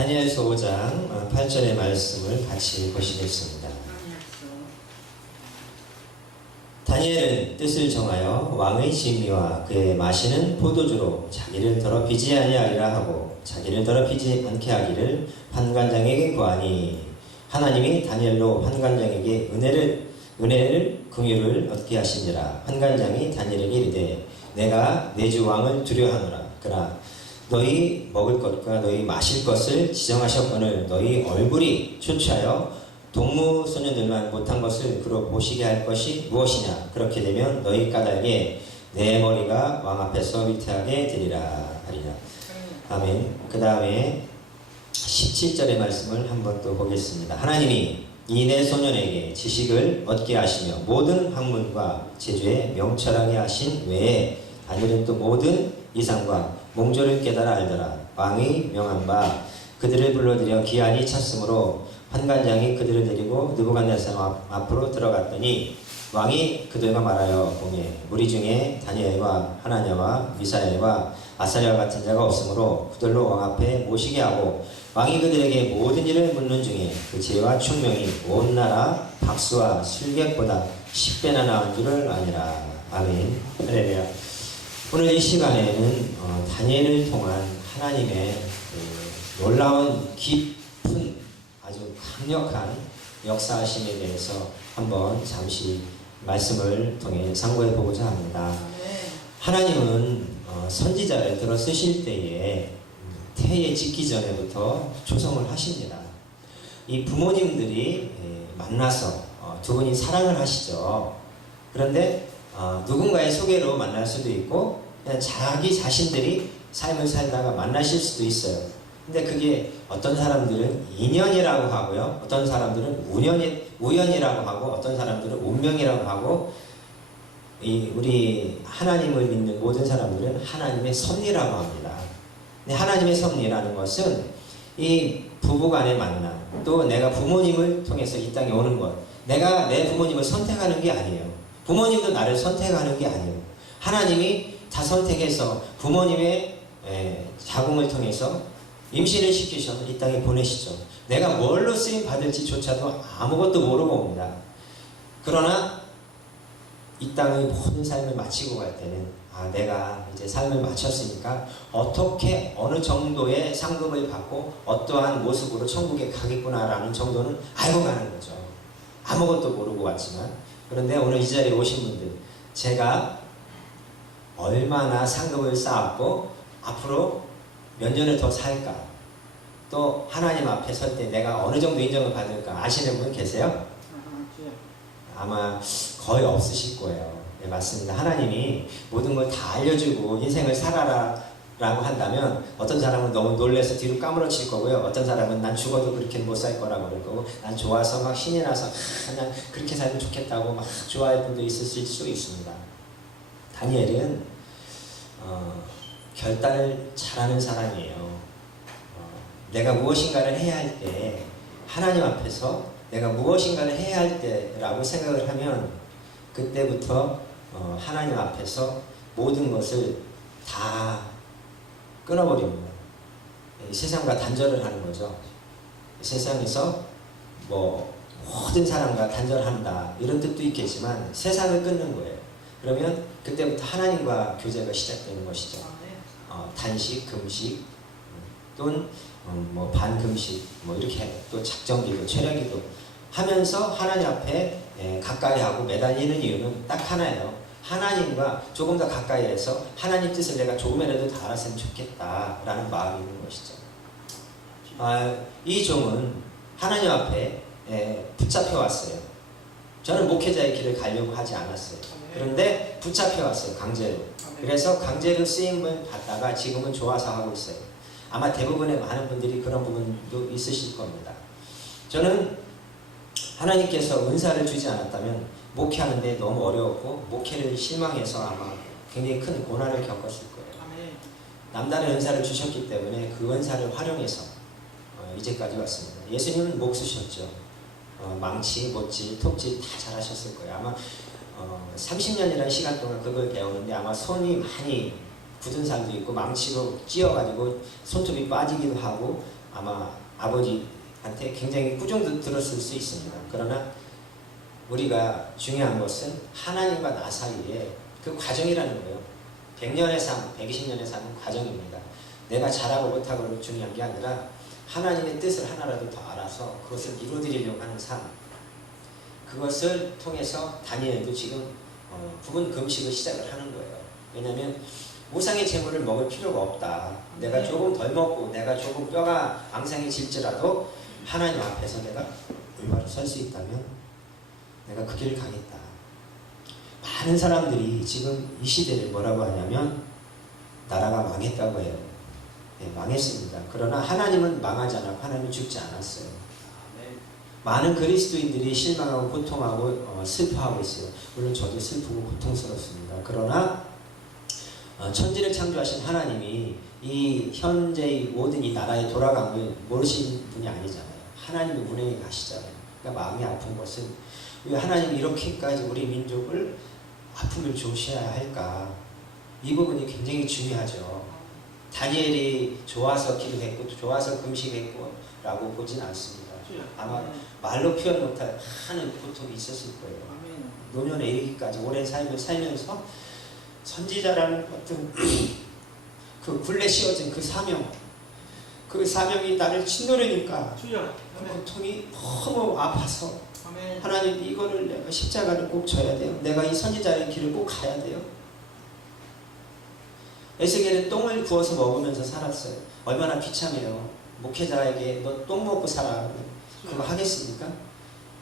다니엘서 5장 8절의 말씀을 같이 보시겠습니다. 다니엘은 뜻을 정하여 왕의 진미와 그의 마시는 포도주로 자기를 더럽히지 아니하리라 하고 자기를 더럽히지 않게 하기를 판관장에게 구하니 하나님이 다니엘로 판관장에게 은혜를 긍휼을 얻게 하시니라. 판관장이 다니엘에게 이르되 내가 내 주 왕을 두려워하노라. 그러나 너희 먹을 것과 너희 마실 것을 지정하셨거늘 너희 얼굴이 초췌하여 동무소년들만 못한 것을 그로 보시게 할 것이 무엇이냐. 그렇게 되면 너희 까닭에 내 머리가 왕 앞에서 위태하게 되리라 하리라. 아멘. 그 다음에 17절의 말씀을 한번 또 보겠습니다. 하나님이 이 내 소년에게 지식을 얻게 하시며 모든 학문과 제주에 명철하게 하신 외에 다니엘은 또 모든 이상과 몽조를 깨달아 알더라. 왕이 명한 바 그들을 불러들여 기한이 찼으므로 판관장이 그들을 데리고 느부갓네살 앞으로 들어갔더니 왕이 그들과 말하여 보매 무리 중에 다니엘과 하나냐와 미사엘과 아사랴 같은 자가 없으므로 그들로 왕 앞에 모시게 하고 왕이 그들에게 모든 일을 묻는 중에 그 지혜와 총명이 온 나라 박수와 술객보다 10배나 나은 줄을 아니라. 아멘. 할렐루야. 오늘 이 시간에는 다니엘을 통한 하나님의 놀라운 깊은 아주 강력한 역사하심에 대해서 한번 잠시 말씀을 통해 상고해 보고자 합니다. 하나님은 선지자를 들어 쓰실 때에 태에 짓기 전에부터 초성을 하십니다. 이 부모님들이 만나서 두 분이 사랑을 하시죠. 그런데 누군가의 소개로 만날 수도 있고 그냥 자기 자신들이 삶을 살다가 만나실 수도 있어요. 근데 그게 어떤 사람들은 인연이라고 하고요, 어떤 사람들은 우연이라고 하고, 어떤 사람들은 운명이라고 하고, 우리 하나님을 믿는 모든 사람들은 하나님의 섭리라고 합니다. 근데 하나님의 섭리라는 것은 이 부부간의 만남, 또 내가 부모님을 통해서 이 땅에 오는 것, 내가 내 부모님을 선택하는 게 아니에요. 부모님도 나를 선택하는 게 아니에요. 하나님이 다 선택해서 부모님의 자궁을 통해서 임신을 시키셔서 이 땅에 보내시죠. 내가 뭘로 쓰임 받을지조차도 아무것도 모르고 옵니다. 그러나 이 땅의 모든 삶을 마치고 갈 때는 내가 이제 삶을 마쳤으니까 어떻게 어느 정도의 상급을 받고 어떠한 모습으로 천국에 가겠구나라는 정도는 알고 가는 거죠. 아무것도 모르고 왔지만. 그런데 오늘 이 자리에 오신 분들, 제가 얼마나 상급을 쌓았고 앞으로 몇 년을 더 살까, 또 하나님 앞에 설 때 내가 어느 정도 인정을 받을까 아시는 분 계세요? 아마 거의 없으실 거예요. 네, 맞습니다. 하나님이 모든 걸 다 알려주고 인생을 살아라 라고 한다면 어떤 사람은 너무 놀라서 뒤로 까무러칠 거고요. 어떤 사람은 난 죽어도 그렇게 못 살 거라고 그럴 거고, 난 좋아서 막 신이 나서 난 그렇게 살면 좋겠다고 막 좋아할 분도 있을 수 있습니다. 다니엘은 결단을 잘하는 사람이에요. 내가 무엇인가를 해야 할 때, 하나님 앞에서 내가 무엇인가를 해야 할 때라고 생각을 하면 그때부터 하나님 앞에서 모든 것을 다 끊어버립니다. 세상과 단절을 하는 거죠. 세상에서 모든 사람과 단절한다 이런 뜻도 있겠지만 세상을 끊는 거예요. 그러면 그때부터 하나님과 교제가 시작되는 것이죠. 단식, 금식, 또는 반금식, 이렇게 또 작정기도, 체력기도 하면서 하나님 앞에 가까이 하고 매달리는 이유는 딱 하나예요. 하나님과 조금 더 가까이 해서 하나님 뜻을 내가 조금이라도 다 알았으면 좋겠다라는 마음이 있는 것이죠. 이 종은 하나님 앞에 붙잡혀 왔어요. 저는 목회자의 길을 가려고 하지 않았어요. 그런데 붙잡혀 왔어요. 강제로. 그래서 강제로 쓰임을 받다가 지금은 좋아서 하고 있어요. 아마 대부분의 많은 분들이 그런 부분도 있으실 겁니다. 저는 하나님께서 은사를 주지 않았다면 목회하는데 너무 어려웠고 목회를 실망해서 아마 굉장히 큰 고난을 겪었을 거예요. 남다른 은사를 주셨기 때문에 그 은사를 활용해서 이제까지 왔습니다. 예수님은 목 쓰셨죠. 망치, 못질, 톱질 다 잘하셨을 거예요. 아마 30년이라는 시간 동안 그걸 배우는데 아마 손이 많이 굳은 사람도 있고 망치로 찧어가지고 손톱이 빠지기도 하고 아마 아버지한테 굉장히 꾸중 들었을 수 있습니다. 그러나 우리가 중요한 것은 하나님과 나 사이에 그 과정이라는 거예요. 100년의 삶, 120년의 삶은 과정입니다. 내가 잘하고 못하고를 중요한 게 아니라 하나님의 뜻을 하나라도 더 알아서 그것을 이루어드리려고 하는 삶. 그것을 통해서 다니엘도 지금 부분 금식을 시작을 하는 거예요. 왜냐하면 우상의 재물을 먹을 필요가 없다. 내가 조금 덜 먹고 내가 조금 뼈가 앙상해질지라도 하나님 앞에서 내가 올바로 설 수 있다면 내가 그 길을 가겠다. 많은 사람들이 지금 이 시대를 뭐라고 하냐면 나라가 망했다고 해요. 네, 망했습니다. 그러나 하나님은 망하지 않았고 하나님은 죽지 않았어요. 많은 그리스도인들이 실망하고 고통하고 슬퍼하고 있어요. 물론 저도 슬프고 고통스럽습니다. 그러나 천지를 창조하신 하나님이 이 현재의 모든 이 나라의 돌아감을 모르시는 분이 아니잖아요. 하나님이 운행해 가시잖아요. 그러니까 마음이 아픈 것은 왜 하나님이 이렇게까지 우리 민족을 아픔을 주셔야 할까? 이 부분이 굉장히 중요하죠. 다니엘이 좋아서 기도했고 좋아서 금식했고 라고 보진 않습니다. 아마 말로 표현 못할 많은 고통이 있었을 거예요. 노년에 이르기까지 오랜 삶을 살면서 선지자라는 어떤 그 굴레 씌워진 그 사명, 그 사명이 나를 짓누르니까 그 고통이 너무 아파서 하나님 이거를 내가 십자가를 꼭 져야 돼요. 내가 이 선지자의 길을 꼭 가야 돼요. 에스겔은 똥을 구워서 먹으면서 살았어요. 얼마나 비참해요. 목회자에게 너 똥 먹고 살아. 그거 하겠습니까?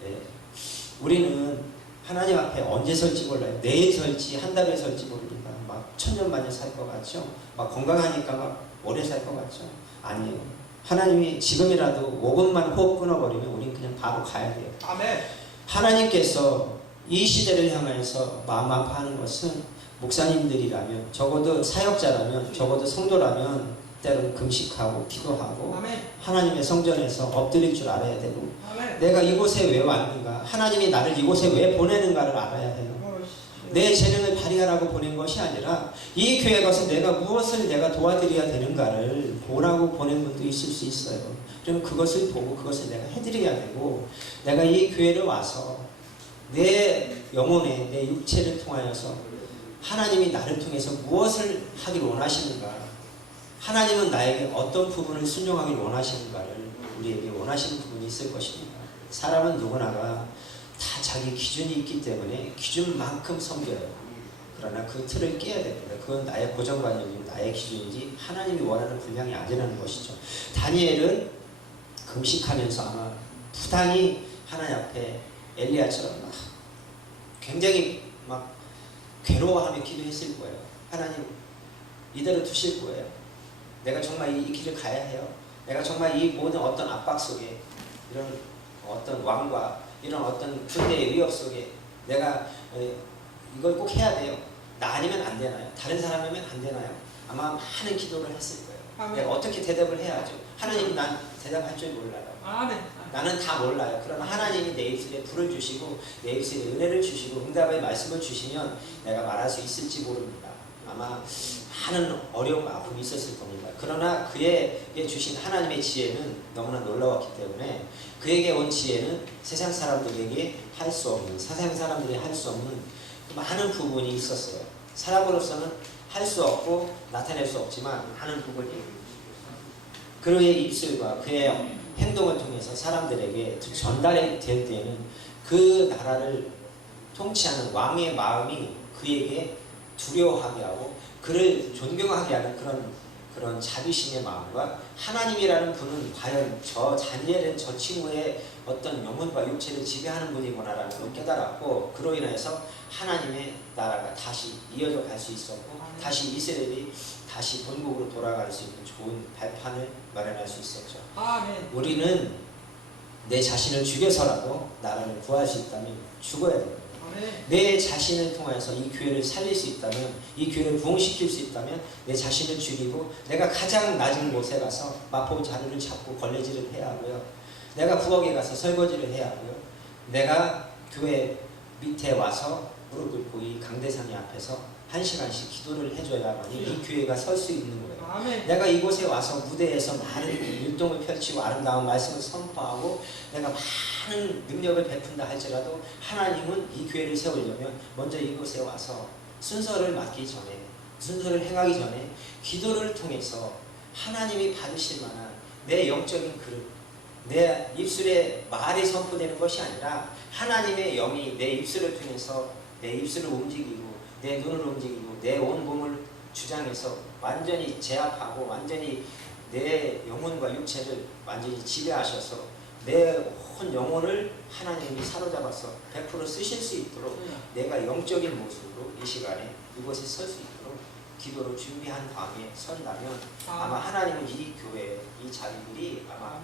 네. 우리는 하나님 앞에 언제 설지 몰라요. 내일 설지 한 달에 설지 모르니까 막 천년만년 살 것 같죠. 막 건강하니까 막 오래 살 것 같죠. 아니에요. 하나님이 지금이라도 5분만 호흡 끊어버리면 우리는 그냥 바로 가야 돼요. 아멘. 하나님께서 이 시대를 향해서 마음 아파하는 것은 목사님들이라면, 적어도 사역자라면, 적어도 성도라면 때로는 금식하고 기도하고 아멘. 하나님의 성전에서 엎드릴 줄 알아야 되고 아멘. 내가 이곳에 왜 왔는가, 하나님이 나를 이곳에 왜 보내는가를 알아야 해요. 내 재능을 발휘하라고 보낸 것이 아니라 이 교회 가서 내가 무엇을 내가 도와드려야 되는가를 보라고 보낸 분도 있을 수 있어요. 그럼 그것을 보고 그것을 내가 해드려야 되고, 내가 이 교회를 와서 내 영혼에 내 육체를 통하여서 하나님이 나를 통해서 무엇을 하길 원하시는가, 하나님은 나에게 어떤 부분을 순종하길 원하시는가를 우리에게 원하시는 부분이 있을 것입니다. 사람은 누구나가 다 자기 기준이 있기 때문에 기준만큼 섬겨요. 그러나 그 틀을 깨야 됩니다. 그건 나의 고정관념이고 나의 기준이지 하나님이 원하는 분량이 아니라는 것이죠. 다니엘은 금식하면서 아마 부단히 하나님 앞에 엘리야처럼 막 굉장히 막 괴로워하며 기도했을 거예요. 하나님 이대로 두실 거예요. 내가 정말 이 길을 가야 해요. 내가 정말 이 모든 어떤 압박 속에, 이런 어떤 왕과 이런 어떤 군대의 위협 속에 내가 이걸 꼭 해야 돼요. 나 아니면 안 되나요? 다른 사람이면 안 되나요? 아마 많은 기도를 했을 거예요. 아멘. 내가 어떻게 대답을 해야죠? 하나님, 난 대답할 줄 몰라요. 아멘. 나는 다 몰라요. 그러나 하나님이 내 입술에 불을 주시고 내 입술에 은혜를 주시고 응답의 말씀을 주시면 내가 말할 수 있을지 모릅니다. 아마 많은 어려움과 아픔이 있었을 겁니다. 그러나 그에게 주신 하나님의 지혜는 너무나 놀라웠기 때문에 그에게 온 지혜는 세상 사람들에게 할 수 없는, 세상 사람들이 할 수 없는 많은 부분이 있었어요. 사람으로서는 할 수 없고 나타낼 수 없지만 많은 부분이 그의 입술과 그의 행동을 통해서 사람들에게 전달이 될 때에는 그 나라를 통치하는 왕의 마음이 그에게 두려워하게 하고 그를 존경하게 하는 그런 자비심의 마음과, 하나님이라는 분은 과연 저 다니엘은 저 친구의 어떤 영혼과 육체를 지배하는 분이구나라는 걸 깨달았고, 그로 인해서 하나님의 나라가 다시 이어져 갈 수 있었고 다시 이스라엘이 다시 본국으로 돌아갈 수 있는 좋은 발판을 마련할 수 있었죠. 아멘. 우리는 내 자신을 죽여서라도 나라를 구할 수 있다면 죽어야 됩니다. 내 자신을 통해서 이 교회를 살릴 수 있다면, 이 교회를 부흥시킬 수 있다면 내 자신을 죽이고 내가 가장 낮은 곳에 가서 마포 자루를 잡고 걸레질을 해야 하고요. 내가 부엌에 가서 설거지를 해야 하고요. 내가 교회 밑에 와서 무릎 꿇고 이 강대상이 앞에서 1시간씩 기도를 해줘야만이 이 교회가 설 수 있는 거예요. 아멘. 내가 이곳에 와서 무대에서 많은 율동을 펼치고 아름다운 말씀을 선포하고 내가 많은 능력을 베푼다 할지라도 하나님은 이 교회를 세우려면 먼저 이곳에 와서 순서를 맡기 전에, 순서를 행하기 전에 기도를 통해서 하나님이 받으실 만한 내 영적인 그릇, 내 입술에 말이 선포되는 것이 아니라 하나님의 영이 내 입술을 통해서 내 입술을 움직이고 내 눈을 움직이고 내 온 몸을 주장해서 완전히 제압하고 완전히 내 영혼과 육체를 완전히 지배하셔서 내 온 영혼을 하나님이 사로잡아서 100% 쓰실 수 있도록 내가 영적인 모습으로 이 시간에 이곳에 설 수 있도록 기도로 준비한 다음에 선다면 아마 하나님은 이 교회, 이 자리들이 아마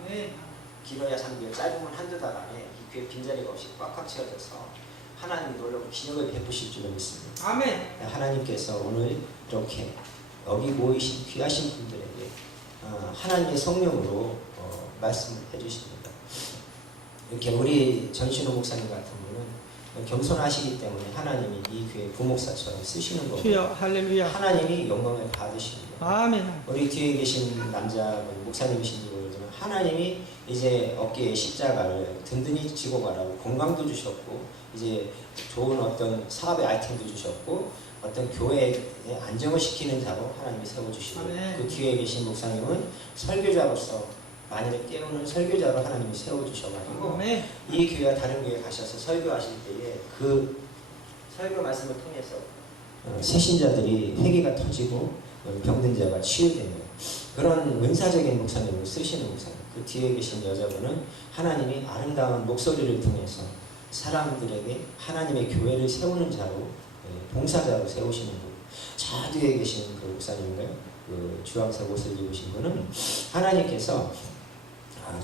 길어야 3개월, 짧으면 한두 달 안에 이 교회 빈자리가 없이 꽉꽉 채워져서 하나님이 놀라운 기적을 베푸실 줄로 믿습니다. 아멘. 하나님께서 오늘 이렇게 여기 모이신 귀하신 분들에게 하나님의 성령으로 말씀을 해주십니다. 이렇게 우리 전신호 목사님 같은 분은 겸손하시기 때문에 하나님이 이 교회 부목사처럼 쓰시는 거고 주여 할렐루야. 하나님이 영광을 받으십니다. 아멘. 우리 뒤에 계신 남자분 목사님이신지 모르지만 하나님이 이제 어깨에 십자가를 든든히 지고 가라고 건강도 주셨고 이제 좋은 어떤 사업의 아이템도 주셨고 어떤 교회에 안정을 시키는 자로 하나님이 세워주시고 그 뒤에 계신 목사님은 설교자로서 많이를 깨우는 설교자로 하나님이 세워주셔가지고 이 교회와 다른 교회에 가셔서 설교하실 때에 그 설교 말씀을 통해서 새신자들이 회개가 터지고 병든 자가 치유되는 그런 은사적인 목사님을 쓰시는 목사님. 그 뒤에 계신 여자분은 하나님이 아름다운 목소리를 통해서 사람들에게 하나님의 교회를 세우는 자로 봉사자로 세우시는 분. 저 뒤에 계신 그 목사님인가요? 그 주황색 옷을 입으신 분은 하나님께서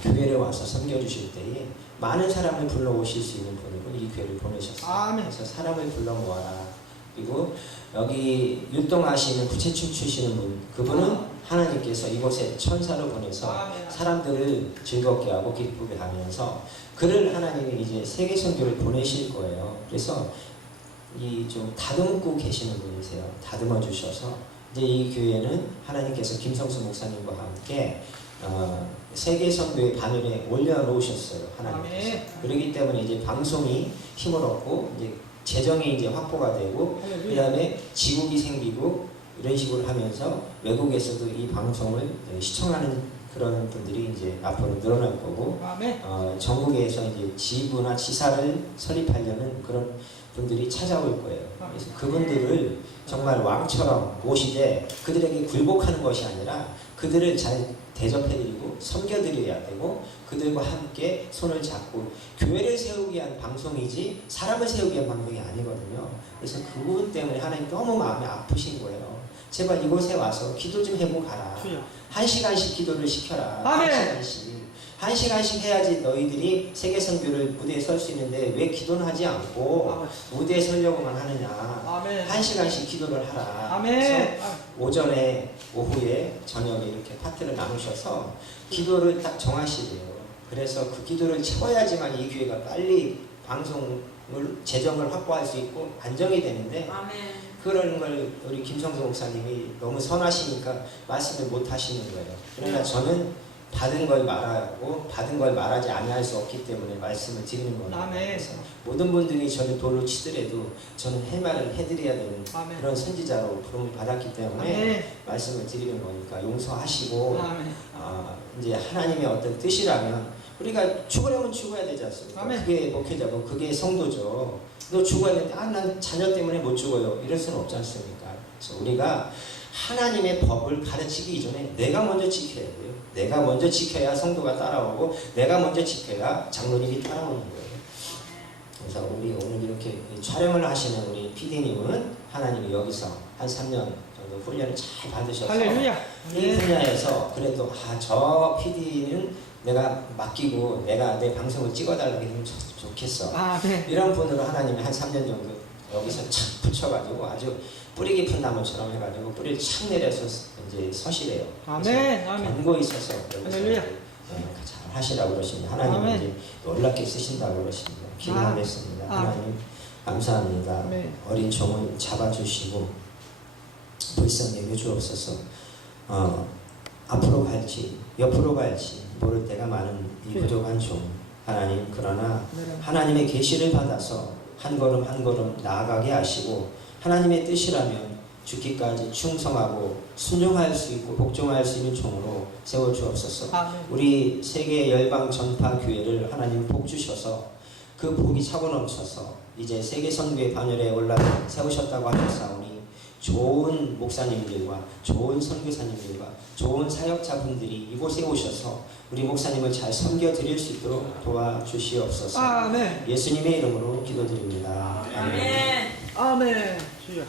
교회를 와서 섬겨주실 때에 많은 사람을 불러오실 수 있는 분이고 이 교회를 보내셨어요. 그래서 사람을 불러 모아라. 그리고 여기 율동하시는 부채춤 추시는 분, 그분은 하나님께서 이곳에 천사로 보내서 사람들을 즐겁게 하고 기쁘게 하면서 그를 하나님이 이제 세계 선교를 보내실 거예요. 그래서 이 좀 다듬고 계시는 분이세요. 다듬어 주셔서 이제 이 교회는 하나님께서 김성수 목사님과 함께 세계 선교의 바늘에 올려놓으셨어요. 하나님께서. 그렇기 때문에 이제 방송이 힘을 얻고 이제 재정이 이제 확보가 되고 그 다음에 지국이 생기고 이런 식으로 하면서 외국에서도 이 방송을 시청하는 그런 분들이 이제 앞으로 늘어날 거고 전국에서 이제 지부나 지사를 설립하려는 그런 분들이 찾아올 거예요. 그래서 그분들을 정말 왕처럼 모시되 그들에게 굴복하는 것이 아니라 그들을 잘 대접해드리고 섬겨드려야 되고 그들과 함께 손을 잡고 교회를 세우기 위한 방송이지 사람을 세우기 위한 방송이 아니거든요. 그래서 그 부분 때문에 하나님 너무 마음이 아프신 거예요. 제발 이곳에 와서 기도 좀 해보고 가라. 1시간씩 기도를 시켜라. 1시간씩 해야지 너희들이 세계 선교를 무대에 설 수 있는데 왜 기도는 하지 않고 무대에 서려고만 하느냐. 1시간씩 기도를 하라. 그래서 오전에 오후에 저녁에 이렇게 파트를 나누셔서 기도를 딱 정하시래요. 그래서 그 기도를 채워야지만 이 교회가 빨리 방송을 재정을 확보할 수 있고 안정이 되는데 그런 걸 우리 김성수 목사님이 너무 선하시니까 말씀을 못 하시는 거예요. 그러니까 저는 받은 걸 말하고 받은 걸 말하지 아니할 수 없기 때문에 말씀을 드리는 겁니다. 그래서 모든 분들이 저를 돌로 치더라도 저는 할 말을 해드려야 되는 그런 선지자로 부름을 받았기 때문에 말씀을 드리는 거니까 용서하시고 이제 하나님의 어떤 뜻이라면 우리가 죽으려면 죽어야 되지 않습니까? 그게 목회자고 그게 성도죠. 너 죽어야 되는데 난 자녀 때문에 못 죽어요. 이럴 수는 없지 않습니까? 그래서 우리가 하나님의 법을 가르치기 이전에 내가 먼저 지켜야 돼요. 내가 먼저 지켜야 성도가 따라오고 내가 먼저 지켜야 장로님이 따라오는 거예요. 그래서 우리 오늘 이렇게 촬영을 하시는 우리 PD님은 하나님이 여기서 한 3년 정도 훈련을 잘 받으셔서 이 분야에서 그래도 저 PD는 내가 맡기고 내가 내 방송을 찍어달라고 하면 좋겠어. 이런 분으로 하나님이 한 3년 정도 여기서 착 붙여가지고 아주 뿌리 깊은 나무처럼 해가지고 뿌리를 착 내려서 이제 서시래요. 견고 있어서 여기서 잘 하시라고 그러십니다. 하나님은 이제 놀랍게 쓰신다고 그러십니다. 기도하겠습니다. 하나님 감사합니다. 어린 종을 잡아주시고 불쌍히 여겨 주옵소서. 앞으로 갈지 옆으로 갈지 모를 때가 많은 이 네. 부족한 종 하나님, 그러나 네. 하나님의 계시를 받아서 한 걸음 한 걸음 나아가게 하시고 하나님의 뜻이라면 죽기까지 충성하고 순종할 수 있고 복종할 수 있는 종으로 세워 주옵소서. 아멘. 우리 세계 열방 전파 교회를 하나님 복 주셔서 그 복이 차고 넘쳐서 이제 세계 선교의 반열에 올라 세우셨다고 하셨사오니 좋은 목사님들과 좋은 선교사님들과 좋은 사역자분들이 이곳에 오셔서 우리 목사님을 잘 섬겨 드릴 수 있도록 도와주시옵소서. 아멘. 예수님의 이름으로 기도드립니다. 아멘. 아멘. 주여.